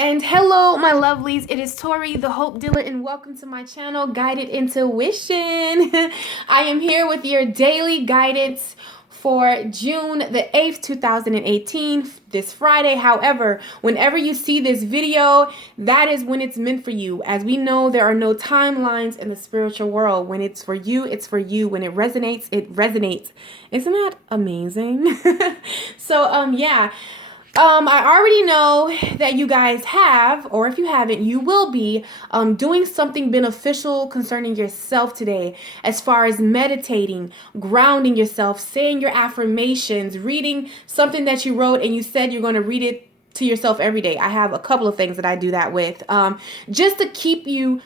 And hello, my lovelies. It is Tori, the Hope Dealer, and welcome to my channel, Guided Intuition. I am here with your daily guidance for June the 8th, 2018, this Friday. However, whenever you see this video, that is when it's meant for you. As we know, there are no timelines in the spiritual world. When it's for you, it's for you. When it resonates, it resonates. Isn't that amazing? Yeah. I already know that you guys have, or if you haven't, you will be doing something beneficial concerning yourself today, as far as meditating, grounding yourself, saying your affirmations, reading something that you wrote and you said you're going to read it to yourself every day. I have a couple of things that I do that with, just to keep you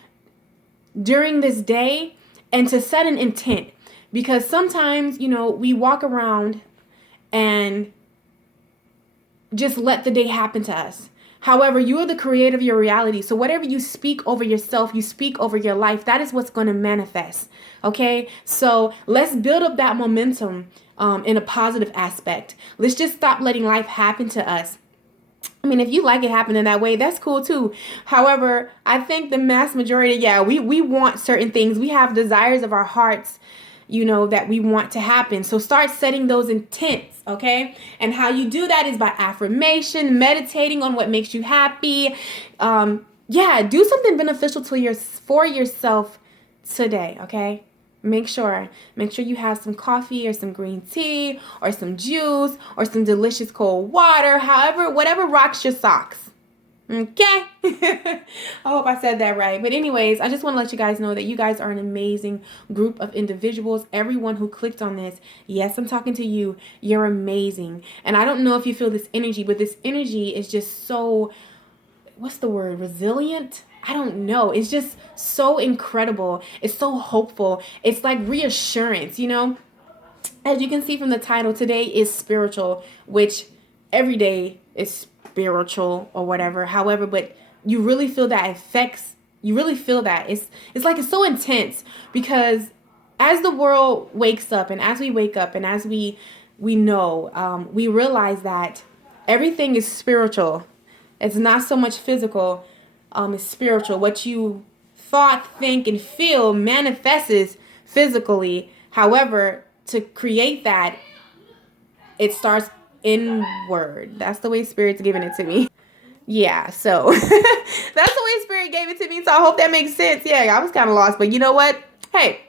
during this day and to set an intent. Because sometimes, we walk around and just let the day happen to us. However, you are the creator of your reality. So whatever you speak over yourself, you speak over your life. That is what's going to manifest. Okay? So let's build up that momentum in a positive aspect. Let's just stop letting life happen to us. I mean, if you like it happening that way, that's cool too. However, I think the mass majority, we want certain things. We have desires of our hearts, that we want to happen. So start setting those intents, okay? And how you do that is by affirmation, meditating on what makes you happy. Do something beneficial for yourself today, okay? Make sure you have some coffee or some green tea or some juice or some delicious cold water, whatever rocks your socks. Okay. I hope I said that right. But anyways, I just want to let you guys know that you guys are an amazing group of individuals. Everyone who clicked on this, yes, I'm talking to you. You're amazing. And I don't know if you feel this energy, but this energy is just so, what's the word? Resilient? I don't know. It's just so incredible. It's so hopeful. It's like reassurance, As you can see from the title, today is spiritual, which every day is spiritual or whatever. However, but you really feel that it's like it's so intense, because as the world wakes up and as we wake up and as we know, we realize that everything is spiritual. It's not so much physical. It's spiritual. What you thought, think, and feel manifests physically. However, to create that, it starts inward. That's the way Spirit's giving it to me. Yeah, so that's the way Spirit gave it to me. So I hope that makes sense. Yeah, I was kind of lost, but you know what? Hey,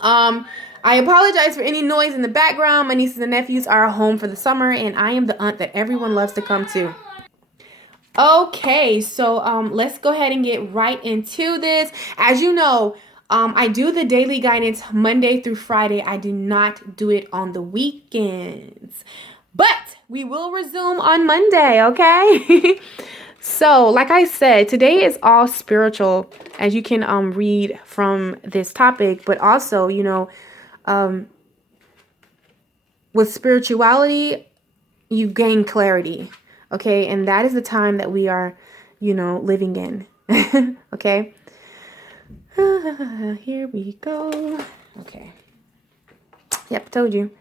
I apologize for any noise in the background. My nieces and nephews are home for the summer, and I am the aunt that everyone loves to come to. Okay, so let's go ahead and get right into this. As you know, I do the daily guidance Monday through Friday. I do not do it on the weekends. But we will resume on Monday, okay? So, like I said, today is all spiritual, as you can read from this topic. But also, with spirituality, you gain clarity, okay? And that is the time that we are, living in, okay? Here we go. Okay. Yep, told you.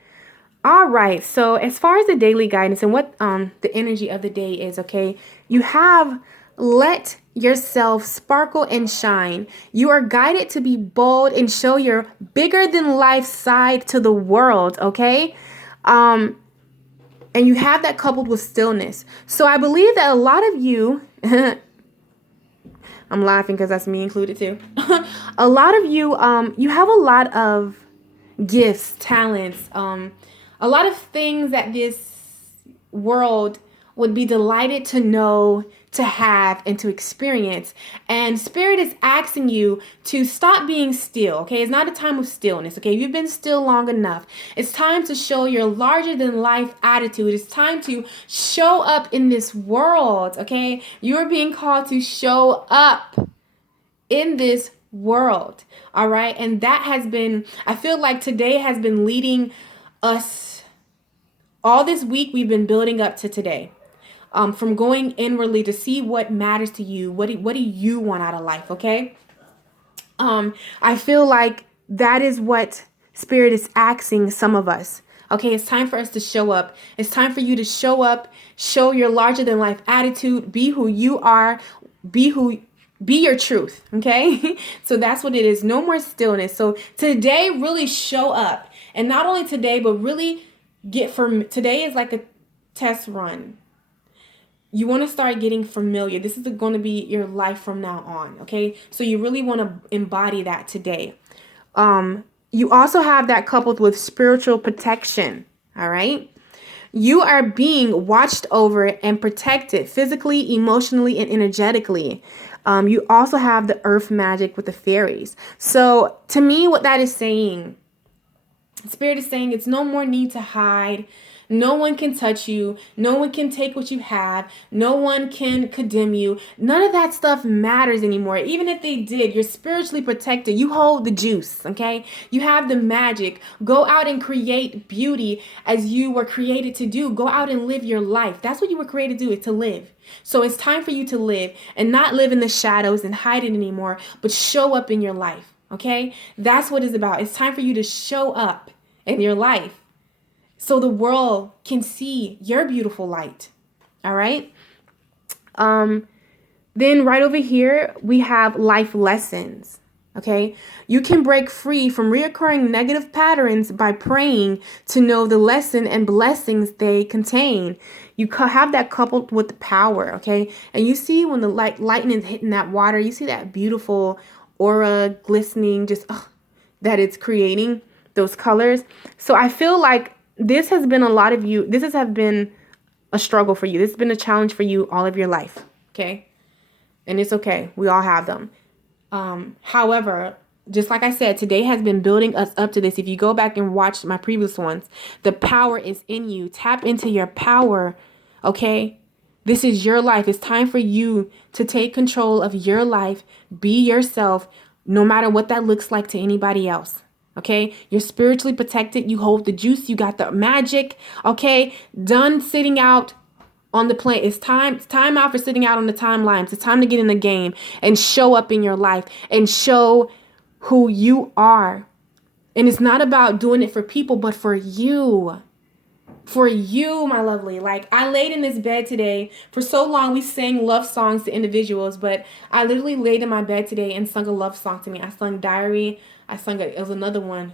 All right, so as far as the daily guidance and what the energy of the day is, okay, you have let yourself sparkle and shine. You are guided to be bold and show your bigger than life side to the world, okay? And you have that coupled with stillness. So I believe that a lot of you, I'm laughing because that's me included too. A lot of you, you have a lot of gifts, talents, a lot of things that this world would be delighted to know, to have, and to experience. And Spirit is asking you to stop being still, okay? It's not a time of stillness, okay? You've been still long enough. It's time to show your larger than life attitude. It's time to show up in this world, okay? You're being called to show up in this world, all right? And that has been, I feel like today has been leading us all this week. We've been building up to today, from going inwardly to see what matters to you. What do you want out of life? Okay. I feel like that is what Spirit is asking some of us. Okay, it's time for us to show up. It's time for you to show up, show your larger than life attitude, be who you are, be your truth, okay? So that's what it is. No more stillness. So today, really show up. And not only today, but really today is like a test run. You want to start getting familiar. This is going to be your life from now on, okay? So you really want to embody that today. You also have that coupled with spiritual protection, all right? You are being watched over and protected physically, emotionally, and energetically. You also have the earth magic with the fairies. So to me, what that is saying, Spirit is saying it's no more need to hide. No one can touch you. No one can take what you have. No one can condemn you. None of that stuff matters anymore. Even if they did, you're spiritually protected. You hold the juice, okay? You have the magic. Go out and create beauty as you were created to do. Go out and live your life. That's what you were created to do, is to live. So it's time for you to live and not live in the shadows and hide it anymore, but show up in your life, okay? That's what it's about. It's time for you to show up in your life, so the world can see your beautiful light. All right. Then right over here, we have life lessons. Okay. You can break free from reoccurring negative patterns by praying to know the lesson and blessings they contain. You have that coupled with the power. Okay. And you see when the lightning is hitting that water, you see that beautiful aura glistening, just that it's creating those colors. So I feel like this has been a struggle for you. This has been a challenge for you all of your life. Okay. And it's okay. We all have them. However, just like I said, today has been building us up to this. If you go back and watch my previous ones, the power is in you. Tap into your power. Okay. This is your life. It's time for you to take control of your life. Be yourself, no matter what that looks like to anybody else. Okay, you're spiritually protected. You hold the juice. You got the magic. Okay, done sitting out on the plane. It's time out for sitting out on the timelines. It's time to get in the game and show up in your life and show who you are. And it's not about doing it for people, but for you. For you, my lovely. Like, I laid in this bed today. For so long, we sang love songs to individuals, but I literally laid in my bed today and sung a love song to me. I sung Diary. It was another one.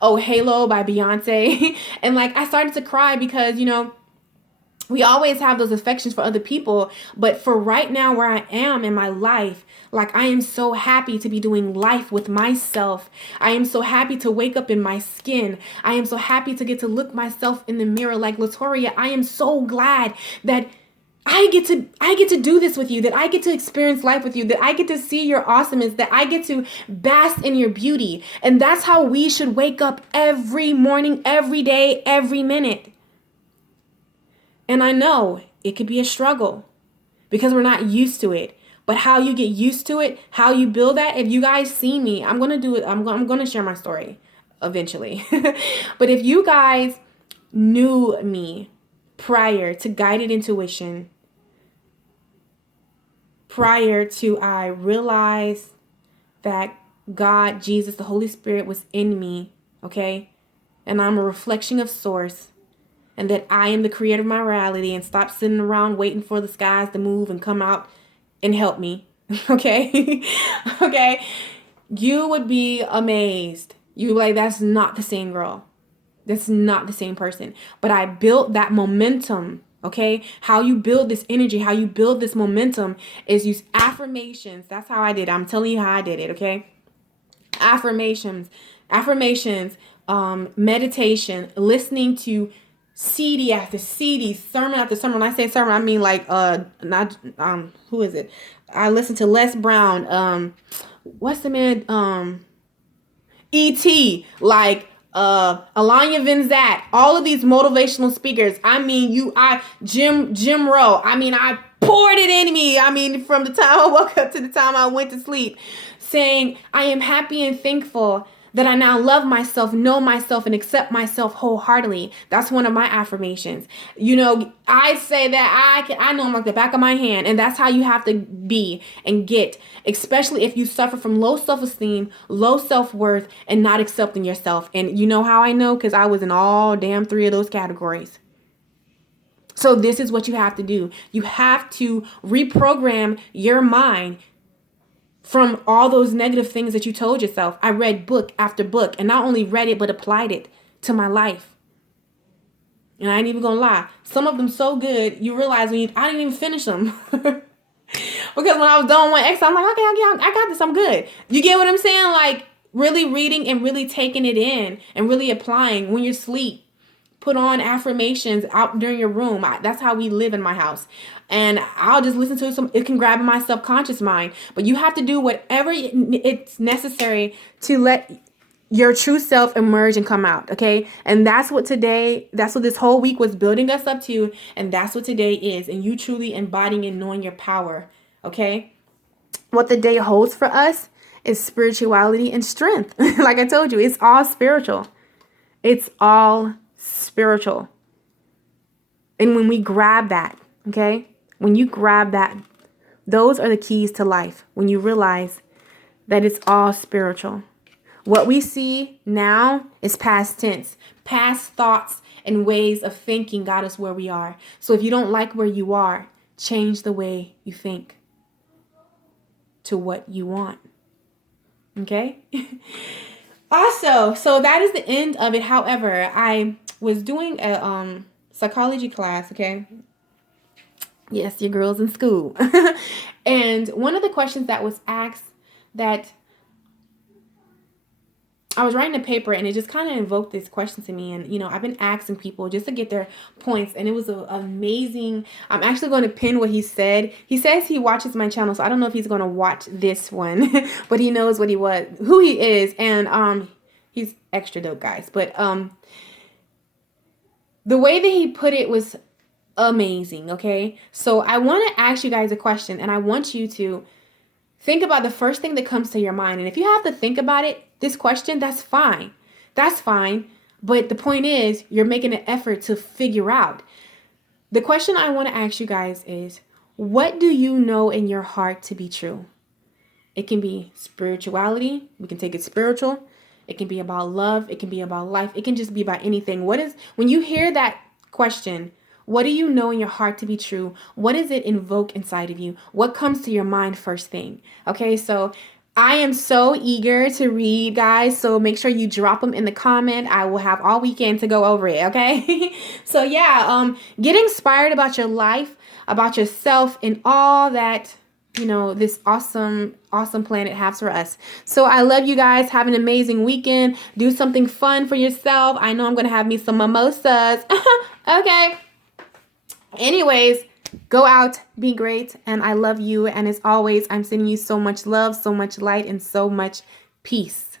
Oh, Halo by Beyonce. And like, I started to cry because, we always have those affections for other people. But for right now, where I am in my life, like, I am so happy to be doing life with myself. I am so happy to wake up in my skin. I am so happy to get to look myself in the mirror like Latoria. I am so glad that I get to do this with you, that I get to experience life with you, that I get to see your awesomeness, that I get to bask in your beauty. And that's how we should wake up every morning, every day, every minute. And I know it could be a struggle because we're not used to it. But how you get used to it, how you build that, if you guys see me, I'm going to do it. I'm going to share my story eventually. But if you guys knew me prior to guided intuition, prior to I realized that God, Jesus, the Holy Spirit was in me, okay? And I'm a reflection of Source, and that I am the creator of my reality, and stop sitting around waiting for the skies to move and come out and help me, okay? Okay? You would be amazed. You would be like, that's not the same girl. That's not the same person. But I built that momentum. Okay, how you build this energy, how you build this momentum is use affirmations. That's how I did it. I'm telling you how I did it. Okay, affirmations, meditation, listening to CD after CD, sermon after sermon. When I say sermon, I mean like not who is it? I listened to Les Brown. What's the man? E.T. like. Alanya Vinzat, all of these motivational speakers. I mean, Jim Rowe. I mean, I poured it in me. I mean, from the time I woke up to the time I went to sleep, saying, I am happy and thankful that I now love myself, know myself, and accept myself wholeheartedly. That's one of my affirmations. You know, I say that I know I'm like the back of my hand, and that's how you have to be and get, especially if you suffer from low self-esteem, low self-worth, and not accepting yourself. And you know how I know? Because I was in all damn three of those categories. So this is what you have to do. You have to reprogram your mind from all those negative things that you told yourself. I read book after book, and not only read it, but applied it to my life. And I ain't even gonna lie. Some of them so good, you realize I didn't even finish them. Because when I was done one exercise, I'm like, okay, I got this, I'm good. You get what I'm saying? Like, really reading and really taking it in and really applying when you sleep. Put on affirmations out during your room. That's how we live in my house. And I'll just listen to some. It can grab my subconscious mind. But you have to do whatever it's necessary to let your true self emerge and come out. Okay. And that's what this whole week was building us up to. And that's what today is. And you truly embodying and knowing your power. Okay. What the day holds for us is spirituality and strength. Like I told you, it's all spiritual. It's all spiritual. And when we grab that, okay, when you grab that, those are the keys to life. When you realize that it's all spiritual. What we see now is past tense. Past thoughts and ways of thinking got us where we are. So if you don't like where you are, change the way you think to what you want. Okay? Also, so that is the end of it. However, I was doing a psychology class, okay? Yes, your girl's in school. And one of the questions that was asked, that I was writing a paper, and it just kind of invoked this question to me. And, you know, I've been asking people just to get their points, and it was amazing. I'm actually going to pin what he said. He says he watches my channel, so I don't know if he's going to watch this one, but he knows who he is. And he's extra dope, guys. But the way that he put it was amazing, okay? So I want to ask you guys a question, and I want you to think about the first thing that comes to your mind. And if you have to think about it, this question, that's fine. That's fine. But the point is, you're making an effort to figure out. The question I want to ask you guys is, what do you know in your heart to be true? It can be spirituality. We can take it spiritual. It can be about love. It can be about life. It can just be about anything. When you hear that question, what do you know in your heart to be true? What does it invoke inside of you? What comes to your mind first thing? Okay, so I am so eager to read, guys. So make sure you drop them in the comment. I will have all weekend to go over it, okay? So yeah, get inspired about your life, about yourself, and all that, you know, this awesome planet has for us. So I love you guys. Have an amazing weekend. Do something fun for yourself. I know I'm going to have me some mimosas. Okay. Anyways, go out, be great, and I love you. And as always, I'm sending you so much love, so much light, and so much peace.